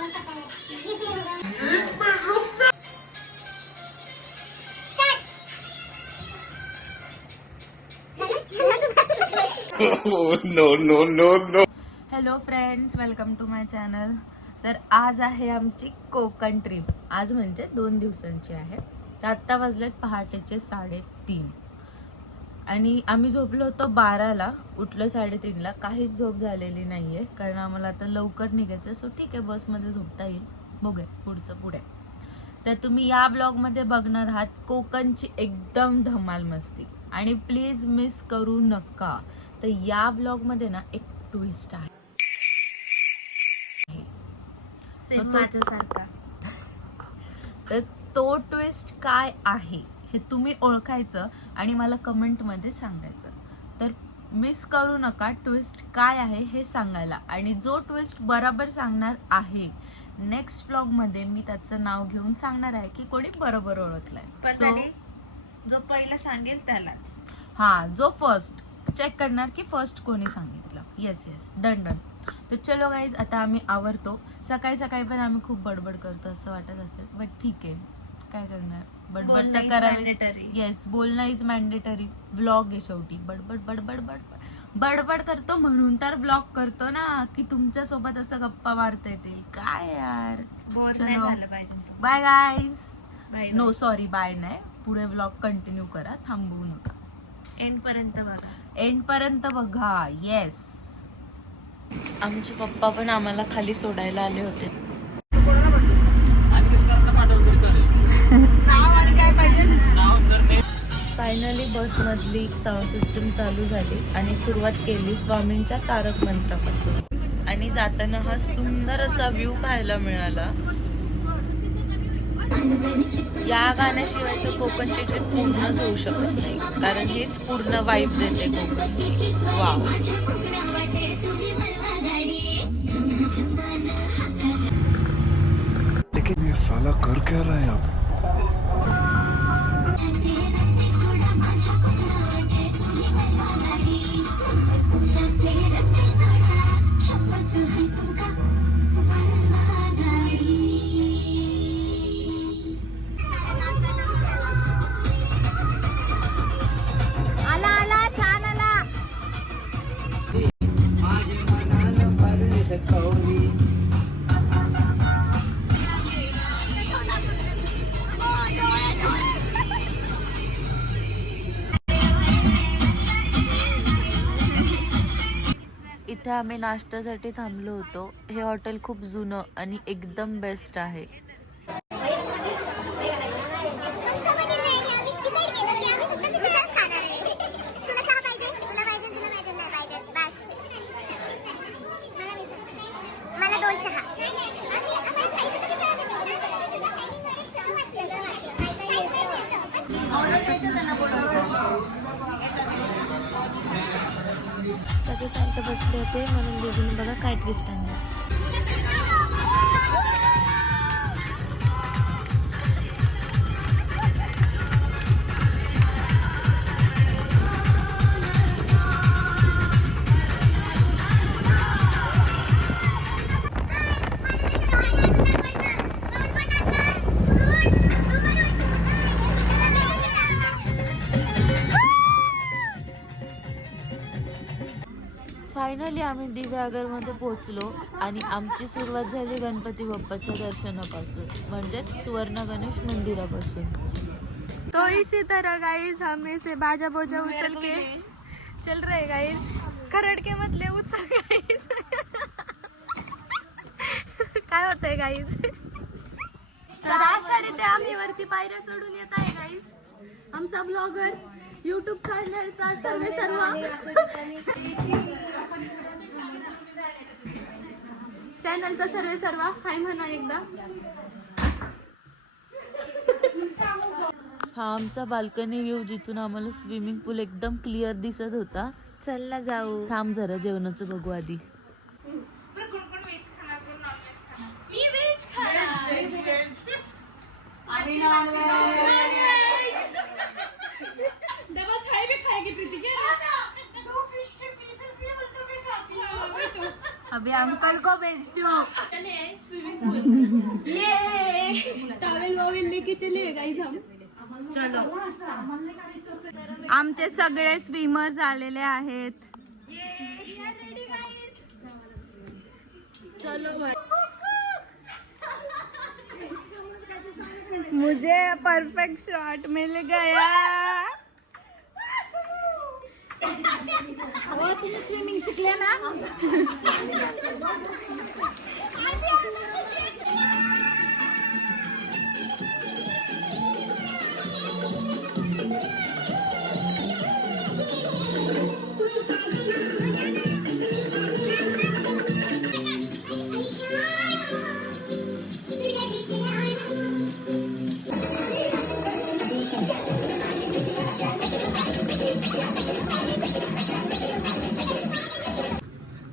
No no no no. Hello friends, welcome to my channel. तर आज आहे आमची कोकण ट्रिप. आज म्हणजे 2 दिवसांची आहे. तर आत्ता वाजलेत पहाटेचे 3:30 आणि आम्ही झोपलो होतो 12ला, उठलो 3:30ला. काहीच झोप झालेली नाहीये कारण आम्हाला आता लवकर निघायचं. सो ठीक आहे, बसमध्ये झोपता येईल. बघूया पुढचं पुढे. तर तुम्ही या ब्लॉगमध्ये बघणार आहात कोकणची एकदम धमाल मस्ती. आणि प्लीज मिस करू नका. तर या ब्लॉगमध्ये ना एक ट्विस्ट आहे. माझ्यासारखा. तर तो ट्विस्ट काय आहे हे तुम्ही ओळखायचं आणि मला कमेंटमध्ये सांगायचं. तर मिस करू नका ट्विस्ट काय आहे हे सांगायला. आणि जो ट्विस्ट बरोबर सांगणार आहे, नेक्स्ट ब्लॉग मध्ये मी त्याचं नाव घेऊन सांगणार आहे की कोणी बरोबर ओळखलंय. सो जो पहिला सांगेल त्यालाच. हा, जो फर्स्ट चेक करणार की फर्स्ट कोणी सांगितलं. Yes yes, done done. तर चलो गाईज, आता आम्ही आवरतो. सकाळी सकाळी पण आम्ही खूप बडबड करतो असं वाटत असेल, बट ठीक आहे, काय करणार, बडबड तर करावी. येस, बोलणं इज मॅन्डेटरी. ब्लॉग आहे शेवटी. बडबड बडबड बडबड बडबड करतो म्हणून तर ब्लॉग करतो ना, की तुमच्या सोबत असं गप्पा मारता येतील. काय यार, बोर नाही झालं पाहिजे. Bye guys. Bye. No sorry, bye नाही, पुढे ब्लॉग कंटिन्यू करा, थांबवू नका. एंड पर्यंत बघा. एंड पर्यंत बघा. येस, आमचे पप्पा पण आम्हाला खाली सोडायला आले होते. फायनली बस मधली साऊंड सिस्टम चालू झाली आणि सुरुवात केली स्वामींच्या तारक मंत्रापासून. आणि जाताना हा सुंदर असा व्ह्यू पाहायला मिळाला. या गाण्याशिवाय तर कोकणची ट्रिप पूर्णच होऊ शकत नाही, कारण हेच पूर्ण वाईब देते कोकणची. वाव. लेकिन ये साला कर क्या रहा है यहाँ पे? इथे आम्ही नाश्त्यासाठी थांबलो होतो. हे हॉटेल खूप जुनं आणि एकदम बेस्ट आहे. सगळे शांत बसले होते म्हणून दोघींनी बघा काय ट्विस्ट आणलं. फायनली आम्ही दिव्यागरमध्ये पोहोचलो आणि आमची सुरुवात झाली गणपती बाप्पाच्या दर्शनापासून, म्हणजे सुवर्ण गणेश मंदिरापासून. तो इसी तरह गाइस हम इसे बाजा बोजा उचल के चल रहे गाइस. खरडके मधले उचल गाइस. काय होतंय गाइस. तर अशा रीते आम्ही वरती पायऱ्या चढून येत आहे गाइस. आमचा ब्लॉगर, युट्यूब चॅनलचा सर्व हाय म्हणा एकदा. हा आमचा बाल्कनी व्ह्यू, जिथून आम्हाला स्विमिंग पूल एकदम क्लिअर दिसत होता. चल ना जाऊ. थांब जरा, जेवणाचं बघू आधी. मी व्हेज खाणार. डबल थाई भी खाएगी प्रीति के. 2 फिश के पीसेस भी बोलते मैं खाती हूं. अभी अंकल को भेज दो। टॉवेल वॉवेल लेके चले गाइस हम. चलो आमचे सगळे स्विमर आलेले आहेत. चलो भाई. मुझे परफेक्ट शॉट मिल गया. तुम्ही स्विमिंग शिकले ना.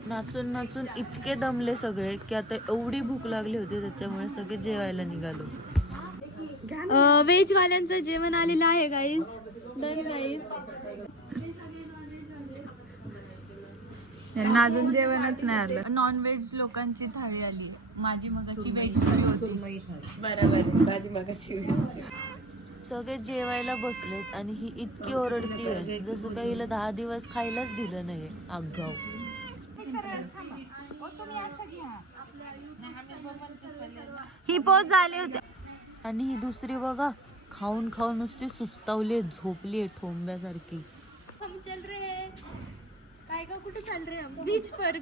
नाचून नाचून इतके दमले सगळे की आता एवढी भूक लागली होती त्याच्यामुळे सगळे जेवायला निघालो. व्हेज वाल्यांचं जेवण आलेलं आहे गाईज. Done guys. यांना अजून जेवणच नाही आलं. नॉन व्हेज लोकांची थाळी आली. माझी मगाची व्हेजची होती. सगळे जेवायला बसलेत आणि ही इतकी ओरडतीये जसं काही हिला 10 दिवस खायलाच दिलं नाही. आगाऊ. ही पोच झाले होते आणि ही दुसरी बघा खाऊन खाऊन नुसती सुस्तावली, झोपली ठोंब्यासारखी. हम चल रहे हैं. काय का कुठे चल रहे हम? बीच पर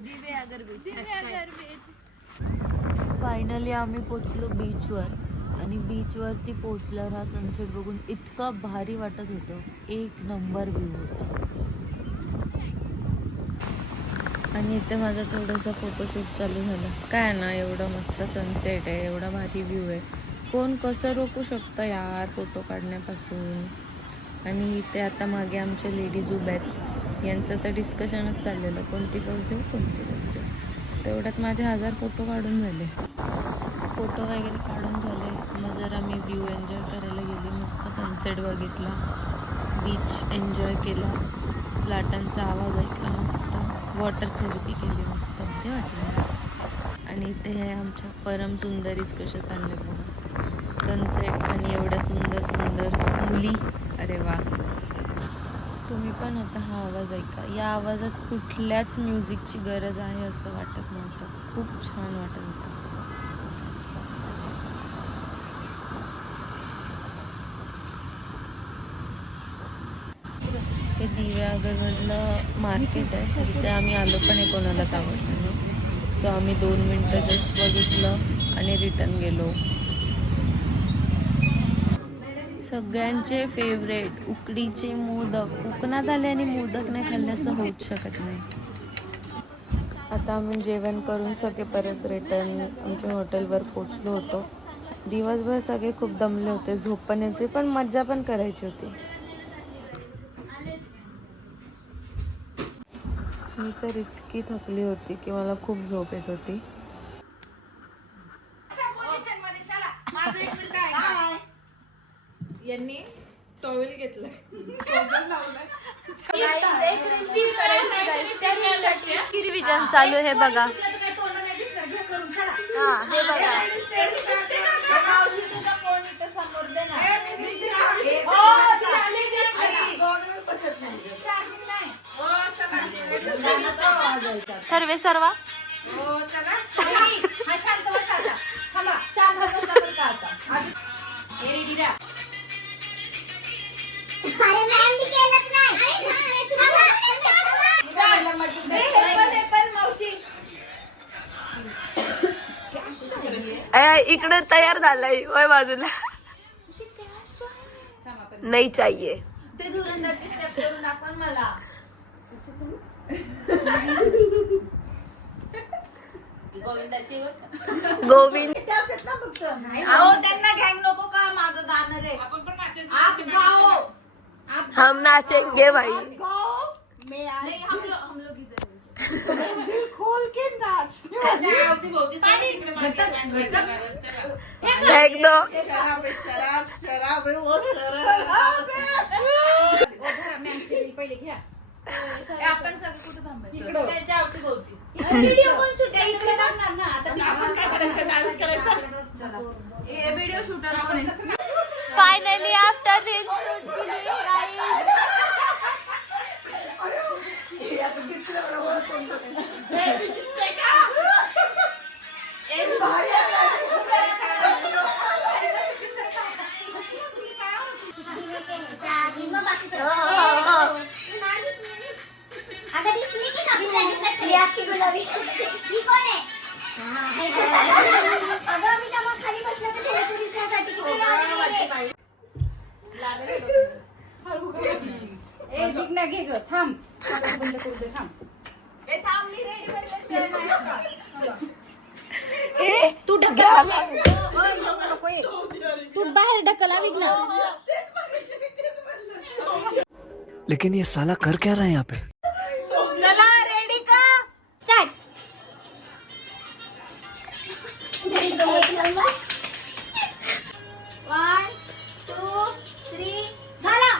दिवे अगर बीच. फायनली आम्ही पोचलो बीचवर आणि बीचवरती पोचल्यावर हा सनसेट बघून इतका भारी वाटत होतं. एक नंबर व्ह्यू होता. आणि इथे माझा थोडंसं फोटोशूट चालू झालं. काय ना, एवढं मस्त सनसेट आहे, एवढा भारी व्ह्यू आहे. कोण कसं रोखू शकतं यार फोटो काढण्यापासून. आणि इथे आता मागे आमच्या लेडीज उभ्या आहेत. यांचं तर डिस्कशनच चाललेलं, कोणती पोज देऊ कोणती पोज देऊ. तेवढ्यात माझे 1000 फोटो काढून झाले. फोटो वगैरे काढून झाले. मग जरा मी व्ह्यू एन्जॉय करायला गेली. मस्त सनसेट बघितला, बीच एन्जॉय केला, लाटांचा आवाज ऐकला, मस्त वॉटर थेरपी केली, मस्त भारी वाटलं. आणि इथे हे आमच्या परम सुंदरीच कशा चालले बघा. सनसेट आणि एवढ्या सुंदर सुंदर मुली. अरे वा. तुम्ही पण आता हा आवाज ऐका. या आवाजात कुठल्याच म्युझिकची गरज आहे असं वाटत नव्हतं. खूप छान वाटत होतं. हे दिव्यागरमधलं मार्केट आहे जिथे आम्ही आलो पण आहे कोणालाच आवडलं नाही. सो आम्ही 2 मिनटं जस्ट बघितलं आणि रिटर्न गेलो. सगळ्यांचे फेवरेट उकडीचे मोदक. कोकणात आले आणि मोदक नाही खाल्ले असं होऊच शकत नाही. आता आम्ही जेवण करून सगळे परत रिटर्न आमच्या हॉटेलवर पोचलो होतो. दिवसभर सगळे खूप दमले होते, झोप पण येते पण मज्जा पण करायची होती. मी तर इतकी थकली होती की मला खूप झोप येत होती. यांनी टॉवेल घेतलाय. रिव्हिजन चालू आहे बघा. हा हे बघा. सर्वे सर्वा. इकडे तयार झालाय वय बाजूला. नाही चाहिए. ते धुरंधरची स्टेप करून दाखवा मला. गोविंदाची गोविंद अहो त्यांना गँग नको का माग गाणं रे. आपण पण नाचायचं. हम नाचेंगे भाई. हम लोग इधर दिल खोल के नाच. फेंक दो. शराब है, शराब शराब है, वो शराब है. पहिले घ्या. आपण सगळं कुठे थांबायचं त्याच्या अवतीभोवती. व्हिडिओ कोण शूट इकडे आपण काय करायचं? डान्स करायचा. चला हे व्हिडिओ शूटर आपण फायनली आफ्टर रील शूट केली तू बाहेर ढकला विघ्न. लेकिन ये साला कर क्या रहा है यहाँ पे? चला रेडी का स्टार्ट. वन टू थ्री झाला.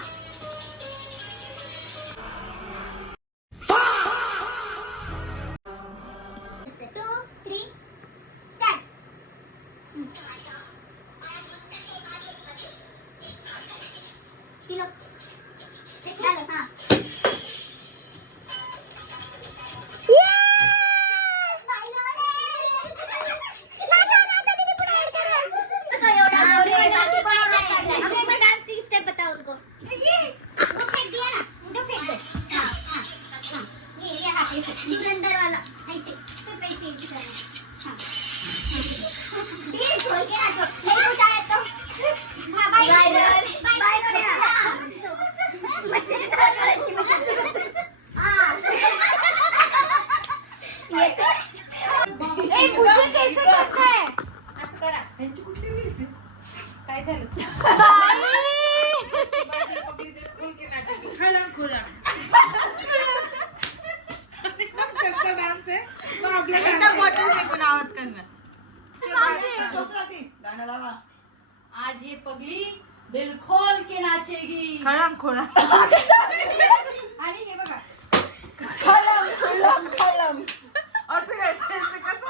काय झालं? डान्स आहे. मग आपला एकदा बॉटल फेकून आवाज करणार. गाणं लावा. आज ये पगली दिल खोल के नाचेगी. खळाम खोळा. आणि हे बघा और फिर ऐसे कसं?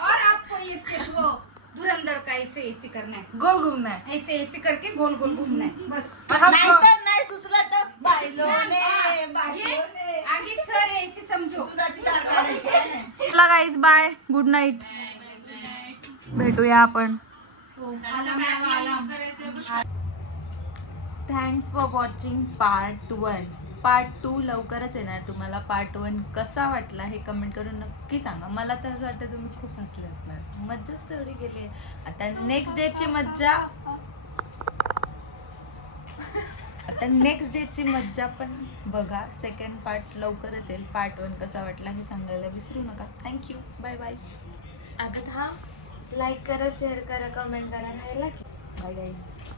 और आपको ये स्टेप वो धुरंधर का ऐसे करना है. गोल घुमना है. ऐसे करके गोल गोल घूमना है बस. नाहीतर नाही सुचला तर बायलोने, ये बायलोने. आगे सर है ऐसे समझो. दुधाची धार काढायची. चला गाईज बाय गुड नाईट. भेटूया आपण. Thanks for watching part 1. Part 2 लवकरच येणार. तुम्हाला पार्ट 1 कसा वाटला हे कमेंट करून नक्की सांगा. मला तर असं वाटतं तुम्ही खूप हसले असणार. मज्जाच तेवढी गेली. आता नेक्स्ट डेची मज्जा पण बघा. सेकंड पार्ट लवकरच येईल. पार्ट 1 कसा वाटला हे सांगायला विसरू नका. थँक्यू. Bye bye. आता लाईक करा, शेअर करा, कमेंट करा. राहिला की बाय गाईज.